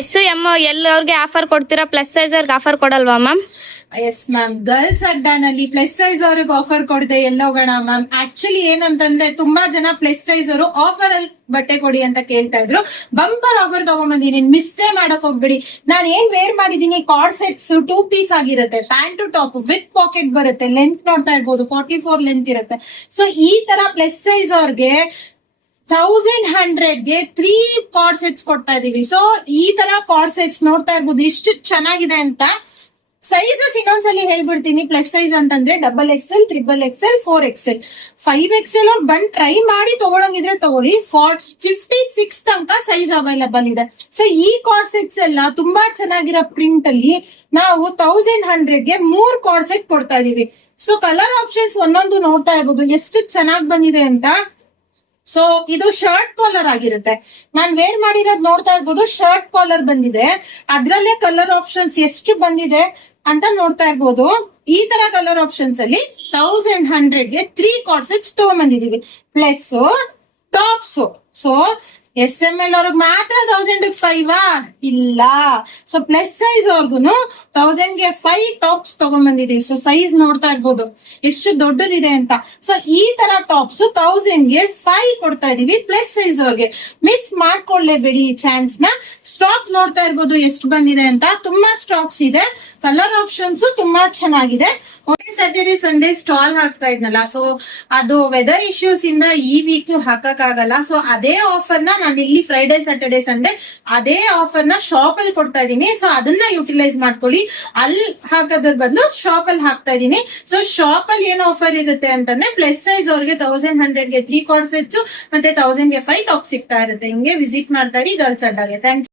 S M L ಅವ್ರಿಗೆ offer ಕೊಡ್ತೀರಾ, plus size ಅವ್ರಿಗೆ ಆಫರ್ ಕೊಡಲ್ವಾ ಮ್ಯಾಮ್? ಎಸ್ ಮ್ಯಾಮ್, ಗರ್ಲ್ಸ್ ಅಡ್ಡಾನಲ್ಲಿ ಪ್ಲಸ್ ಸೈಜ್ ಅವ್ರಿಗೆ ಆಫರ್ ಕೊಡದೆ ಎಲ್ಲೋಗೋಣ ಮ್ಯಾಮ್. ಆಕ್ಚುಲಿ ಏನಂತಂದ್ರೆ ತುಂಬಾ ಜನ ಪ್ಲಸ್ ಸೈಜ್ ಅವರು ಆಫರ್ ಅಲ್ಲಿ ಬಟ್ಟೆ ಕೊಡಿ ಅಂತ ಕೇಳ್ತಾ ಇದ್ರು. ಬಂಪರ್ ಆಫರ್ ತಗೊಂಡ್ಬಂದಿನಿ, ಮಿಸ್ಸೇ ಮಾಡಕ್ ಹೋಗ್ಬಿಡಿ. ನಾನು ಏನ್ ವೇರ್ ಮಾಡಿದೀನಿ, ಕಾರ್ಡ್ ಸೆಟ್ಸ್ 2 ಪೀಸ್ ಆಗಿರುತ್ತೆ, pant to top with pocket ಬರುತ್ತೆ. ಲೆಂತ್ ನೋಡ್ತಾ ಇರ್ಬೋದು, 44 ಲೆಂತ್ ಇರುತ್ತೆ. ಸೊ ಈ ತರ ಪ್ಲಸ್ ಸೈಜ್ ಅವ್ರಿಗೆ 1100ಗೆ 3 ಕಾರ್ಡ್ ಸೆಟ್ಸ್ ಕೊಡ್ತಾ ಇದೀವಿ. ಸೊ ಈ ತರ ಕಾರ್ಡ್ ಸೆಟ್ಸ್ ನೋಡ್ತಾ ಇರ್ಬೋದು ಎಷ್ಟು ಚೆನ್ನಾಗಿದೆ ಅಂತ. ಸೈಜಸ್ ಇನ್ನೊಂದ್ಸಲಿ ಹೇಳ್ಬಿಡ್ತೀನಿ. ಪ್ಲಸ್ ಸೈಜ್ ಅಂತಂದ್ರೆ XXL, XXL, 4XL, 5XL ಅವ್ರು ಬಂದ್ ಟ್ರೈ ಮಾಡಿ ತಗೊಳಂಗಿದ್ರೆ ತಗೊಳ್ಳಿ. 56 ತನಕ ಸೈಜ್ ಅವೈಲಬಲ್ ಇದೆ. ಸೊ ಈ ಕಾರ್ಡ್ ಸೆಟ್ಸ್ ಎಲ್ಲ ತುಂಬಾ ಚೆನ್ನಾಗಿರೋ ಪ್ರಿಂಟ್ ಅಲ್ಲಿ ನಾವು 1100ಗೆ 3 ಕಾರ್ಡ್ ಸೆಟ್ ಕೊಡ್ತಾ ಇದೀವಿ. ಸೊ ಕಲರ್ ಆಪ್ಷನ್ಸ್ ಒಂದೊಂದು ನೋಡ್ತಾ ಇರ್ಬೋದು ಎಷ್ಟು ಚೆನ್ನಾಗಿ ಬಂದಿದೆ ಅಂತ. ಸೊ ಇದು ಶರ್ಟ್ ಕಾಲರ್ ಆಗಿರುತ್ತೆ. ನಾನ್ ವೇರ್ ಮಾಡಿರೋದ್ ನೋಡ್ತಾ ಇರ್ಬೋದು, ಶರ್ಟ್ ಕಾಲರ್ ಬಂದಿದೆ. ಅದ್ರಲ್ಲೇ ಕಲರ್ ಆಪ್ಷನ್ಸ್ ಎಷ್ಟು ಬಂದಿದೆ ಅಂತ ನೋಡ್ತಾ ಇರ್ಬೋದು. ಈ ತರ ಕಲರ್ ಆಪ್ಷನ್ಸ್ ಅಲ್ಲಿ 1100ಗೆ 3 ಕಾರ್ಡ್ ಸೆಟ್ಸ್ ತಗೊಂಡ್ಬಂದಿದೀವಿ, ಪ್ಲಸ್ ಟಾಪ್ಸ್. ಸೊ SML ಅವ್ರಿಗೆ ಮಾತ್ರ 1000ಗೆ 5 ಇಲ್ಲ. ಸೊ ಪ್ಲಸ್ ಸೈಜ್ ಅವ್ರಿಗೂ 1000ಗೆ 5 ಟಾಪ್ಸ್ ತಗೊಂಡ್ಬಂದಿದೀವಿ. ಸೊ ಸೈಜ್ ನೋಡ್ತಾ ಇರ್ಬೋದು ಎಷ್ಟು ದೊಡ್ಡದಿದೆ ಅಂತ. ಸೊ ಈ ತರ ಟಾಪ್ಸ್ 1000ಗೆ 5 ಕೊಡ್ತಾ ಇದೀವಿ ಪ್ಲಸ್ ಸೈಜ್ ಅವ್ರಿಗೆ. ಮಿಸ್ ಮಾಡ್ಕೊಳ್ಳೇಬೇಡಿ ಈ ಚಾನ್ಸ್ ನ. ಸ್ಟಾಕ್ ನೋಡ್ತಾ ಇರ್ಬೋದು ಎಷ್ಟು ಬಂದಿದೆ ಅಂತ. ತುಂಬಾ ಸ್ಟಾಕ್ಸ್ ಇದೆ, ಕಲರ್ ಆಪ್ಷನ್ಸ್ ತುಂಬಾ ಚೆನ್ನಾಗಿದೆ. ಸ್ಯಾಟರ್ಡೆ ಸಂಡೇ ಸ್ಟಾಲ್ ಹಾಕ್ತಾ ಇದ್ನಲ್ಲ, ಸೊ ಅದು ವೆದರ್ ಇಶ್ಯೂಸ್ ಇಂದ ಈ ವೀಕ್ ಹಾಕಕ್ ಆಗಲ್ಲ. ಸೊ ಅದೇ ಆಫರ್ ನ ನಾನು ಇಲ್ಲಿ ಫ್ರೈಡೆ ಸ್ಯಾಟರ್ಡೆ ಸಂಡೇ ಅದೇ ಆಫರ್ ನ ಶಾಪ್ ಅಲ್ಲಿ ಕೊಡ್ತಾ ಇದೀನಿ. ಸೊ ಅದನ್ನ ಯುಟಿಲೈಸ್ ಮಾಡ್ಕೊಳ್ಳಿ. ಅಲ್ಲಿ ಹಾಕೋದ್ರ ಬದಲು ಶಾಪ್ ಅಲ್ಲಿ ಹಾಕ್ತಾ ಇದೀನಿ. ಸೊ ಶಾಪ್ ಅಲ್ಲಿ ಏನ್ ಆಫರ್ ಇರುತ್ತೆ ಅಂತಂದ್ರೆ ಪ್ಲಸ್ ಸೈಜ್ ಅವ್ರಿಗೆ 1100ಗೆ 3 ಕಾರ್ಡ್ ಸೆಟ್ಸ್ ಮತ್ತೆ 1000ಗೆ 5 ಟಾಪ್ ಸಿಗ್ತಾ ಇರುತ್ತೆ. ಹಿಂಗೆ ವಿಸಿಟ್ ಮಾಡ್ತಾ ಇರಿ ಗರ್ಲ್ಸ್ ಅಡ್ಡಾಗೆ. Thank you.